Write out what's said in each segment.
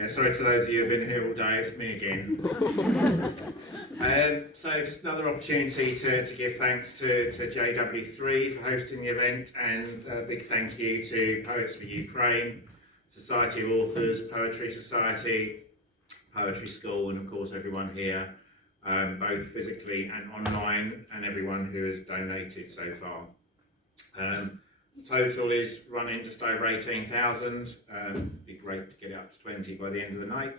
Yeah, sorry to those of you who've been here all day, it's me again. So just another opportunity to give thanks to JW3 for hosting the event, and a big thank you to Poets for Ukraine, Society of Authors, Poetry Society, Poetry School, and of course everyone here, both physically and online, and everyone who has donated so far. The total is running just over 18,000. Be great to get it up to 20 by the end of the night.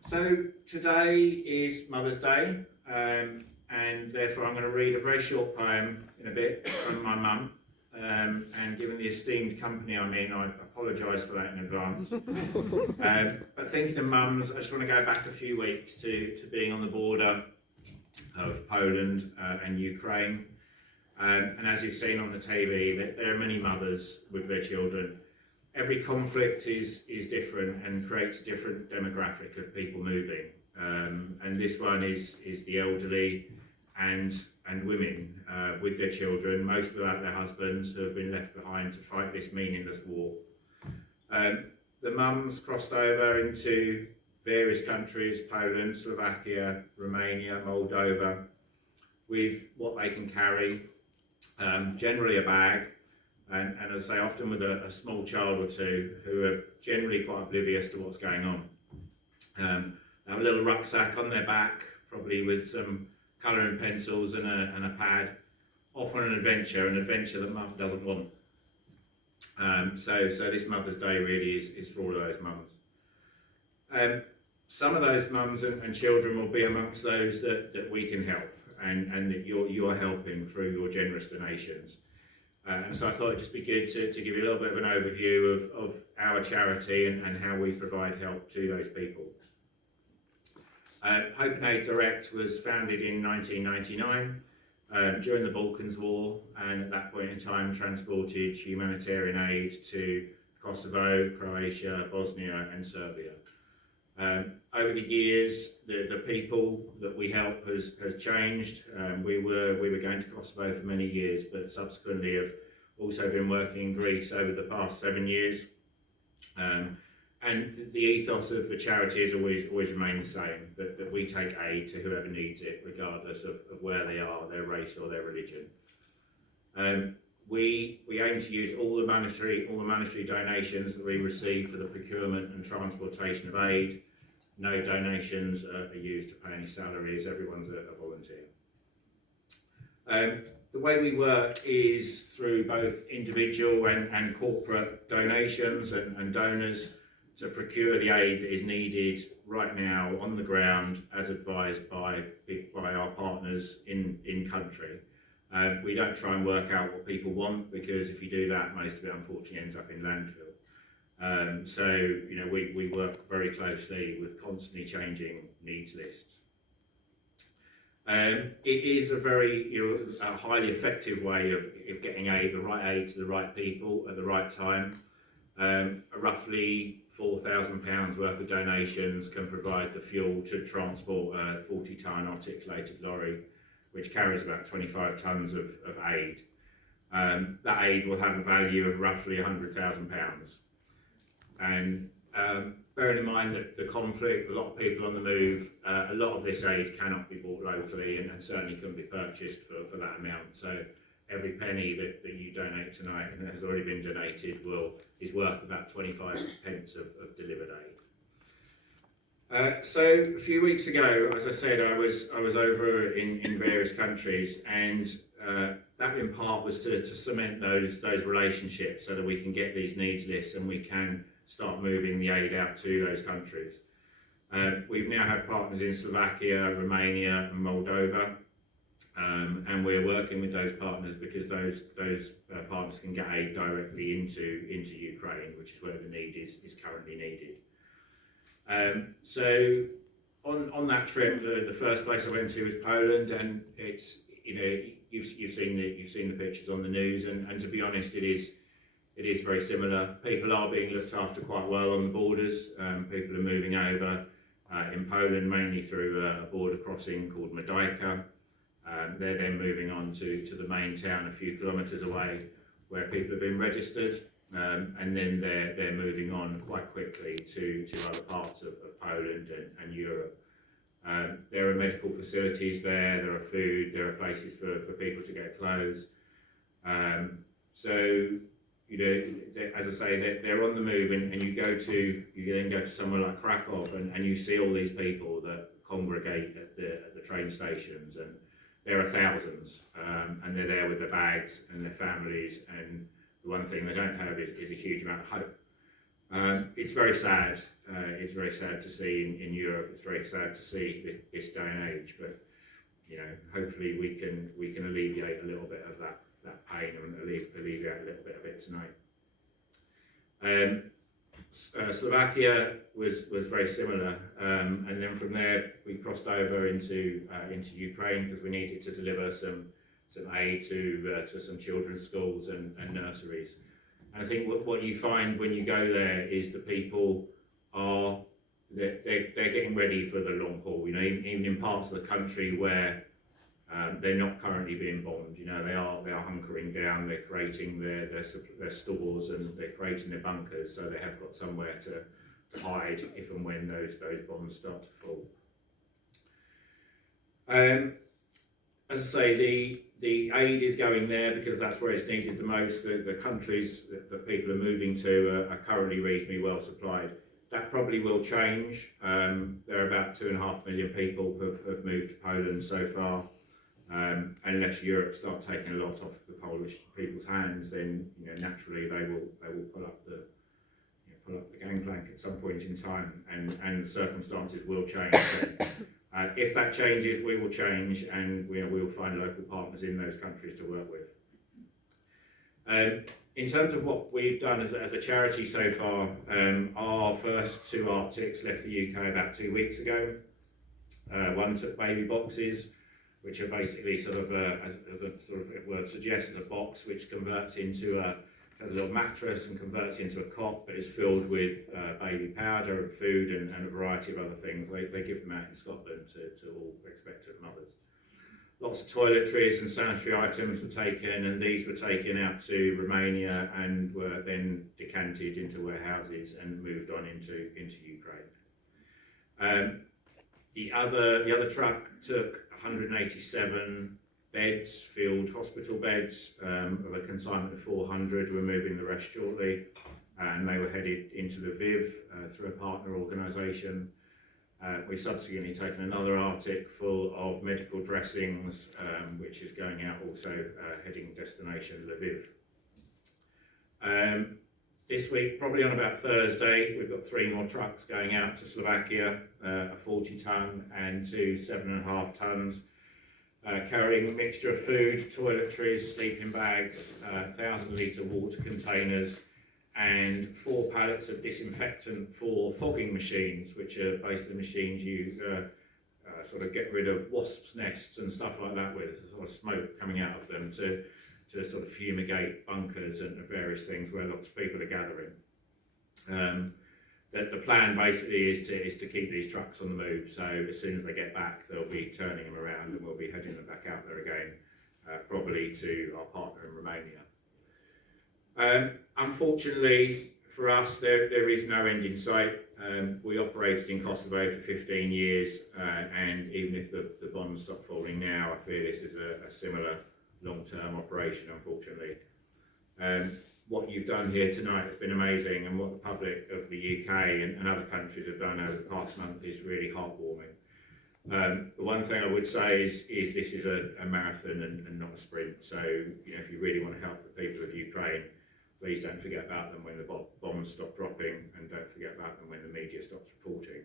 So today is Mother's Day, and therefore I'm going to read a very short poem in a bit from my mum. And given the esteemed company I'm in, I apologise for that in advance. But thinking of mums, I just want to go back a few weeks to being on the border of Poland and Ukraine. And as you've seen on the TV, there are many mothers with their children. Every conflict is different and creates a different demographic of people moving. And this one is the elderly and women with their children, most without their husbands, who have been left behind to fight this meaningless war. The mums crossed over into various countries, Poland, Slovakia, Romania, Moldova, with what they can carry, generally a bag, and as I say, often with a small child or two who are generally quite oblivious to what's going on. They have a little rucksack on their back, probably with some colouring pencils and a pad, off on an adventure that mum doesn't want. So this Mother's Day really is for all of those mums. Some of those mums and children will be amongst those that we can help and that you're helping through your generous donations. And so I thought it'd just be good to give you a little bit of an overview of our charity and how we provide help to those people. Hope and Aid Direct was founded in 1999 during the Balkans War, and at that point in time transported humanitarian aid to Kosovo, Croatia, Bosnia and Serbia. Over the years, the people that we help has changed. We were going to Kosovo for many years, but subsequently have also been working in Greece over the past 7 years. And the ethos of the charity has always remained the same, that we take aid to whoever needs it, regardless of where they are, their race or their religion. We aim to use all the monetary donations that we receive for the procurement and transportation of aid. No donations are used to pay any salaries, everyone's a volunteer. The way we work is through both individual and corporate donations and donors to procure the aid that is needed right now on the ground, as advised by our partners in country. We don't try and work out what people want, because if you do that, most of it unfortunately ends up in landfill. So we work very closely with constantly changing needs lists. It is a very a highly effective way of getting the right aid to the right people at the right time. Roughly £4,000 worth of donations can provide the fuel to transport a 40-tonne articulated lorry, which carries about 25 tonnes of aid. That aid will have a value of roughly £100,000. And bearing in mind that the conflict, a lot of people on the move, a lot of this aid cannot be bought locally and certainly couldn't be purchased for that amount. So every penny that you donate tonight and has already been donated is worth about 25 pence of delivered aid. So a few weeks ago, as I said, I was over in various countries, and that in part was to cement those relationships so that we can get these needs lists and we can start moving the aid out to those countries. We now have partners in Slovakia, Romania and Moldova. And we're working with those partners because those partners can get aid directly into Ukraine, which is where the need is currently needed. So on that trip, the first place I went to was Poland, and it's you've seen the pictures on the news, and to be honest, it is very similar. People are being looked after quite well on the borders. People are moving over in Poland mainly through a border crossing called Medyka. They're then moving on to the main town a few kilometres away, where people have been registered. and then they're moving on quite quickly to other parts of Poland and Europe. There are medical facilities there are food, there are places for people to get clothes. So, you know, as I say, they're on the move, and you then go to somewhere like Krakow, and you see all these people that congregate at the train stations, and there are thousands, and they're there with their bags and their families, and the one thing they don't have is a huge amount of hope. It's very sad. It's very sad to see in Europe. It's very sad to see this day and age. But you know, hopefully we can alleviate a little bit of that pain and alleviate a little bit of it tonight. Slovakia was very similar, and then from there we crossed over into Ukraine because we needed to deliver some aid to some children's schools and nurseries. And I think what you find when you go there is the people they're getting ready for the long haul. You know, even in parts of the country where they're not currently being bombed, you know, they are hunkering down. They're creating their stores, and they're creating their bunkers, so they have got somewhere to hide if and when those bombs start to fall. As I say, the aid is going there because that's where it's needed the most. The countries that people are moving to are currently reasonably well supplied. That probably will change. There are about 2.5 million people have moved to Poland so far. Unless Europe start taking a lot off the Polish people's hands, then you know naturally they will pull up the gangplank at some point in time, and the circumstances will change. If that changes, we will change, and we will find local partners in those countries to work with. In terms of what we've done as a charity so far, our first 2 Arctics left the UK about 2 weeks ago. One took baby boxes, which are basically sort of, as the sort of word suggests, a box which converts into has a little mattress and converts into a cot, but is filled with baby powder and food and a variety of other things. They give them out in Scotland to all expectant mothers. Lots of toiletries and sanitary items were taken, and these were taken out to Romania and were then decanted into warehouses and moved on into Ukraine. The other truck took 187 beds, field hospital beds, of a consignment of 400. We're moving the rest shortly, and they were headed into Lviv through a partner organisation. We've subsequently taken another Arctic full of medical dressings, which is going out also heading destination Lviv. This week, probably on about Thursday, we've got 3 more trucks going out to Slovakia, a 40-tonne and 2 7.5 tonnes, carrying a mixture of food, toiletries, sleeping bags, 1,000-litre water containers, and 4 pallets of disinfectant for fogging machines, which are basically machines you sort of get rid of wasps' nests and stuff like that with. There's a sort of smoke coming out of them to sort of fumigate bunkers and various things where lots of people are gathering. The plan basically is to keep these trucks on the move, so as soon as they get back they'll be turning them around, and we'll be heading them back out there again, probably to our partner in Romania. Unfortunately for us, there is no end in sight. We operated in Kosovo for 15 years, and even if the bombs stop falling now, I fear this is a similar long-term operation, unfortunately. What you've done here tonight has been amazing, and what the public of the UK and other countries have done over the past month is really heartwarming. The one thing I would say is this is a marathon and not a sprint, so you know, if you really want to help the people of Ukraine, please don't forget about them when the bombs stop dropping, and don't forget about them when the media stops reporting.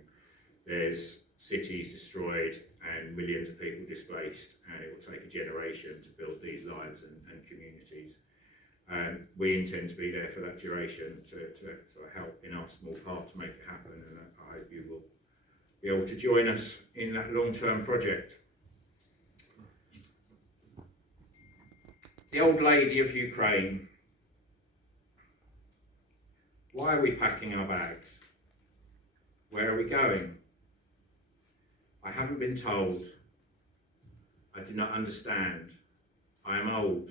There's cities destroyed and millions of people displaced, and it will take a generation to build these lives and communities. We intend to be there for that duration to sort of help in our small part to make it happen, and I hope you will be able to join us in that long-term project. The Old Lady of Ukraine. Why are we packing our bags? Where are we going? I haven't been told. I do not understand. I am old,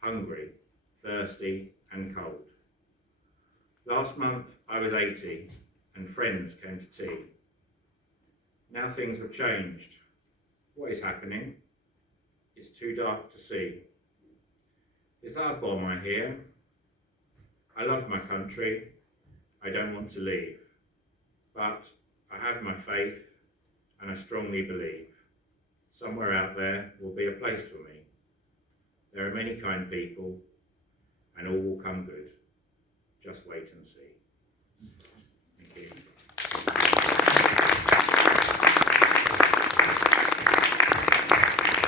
hungry, thirsty and cold. Last month I was 80 and friends came to tea. Now things have changed. What is happening? It's too dark to see. Is that a bomb I hear? I love my country. I don't want to leave. But I have my faith and I strongly believe somewhere out there will be a place for me. There are many kind people and all will come good. Just wait and see. Thank you.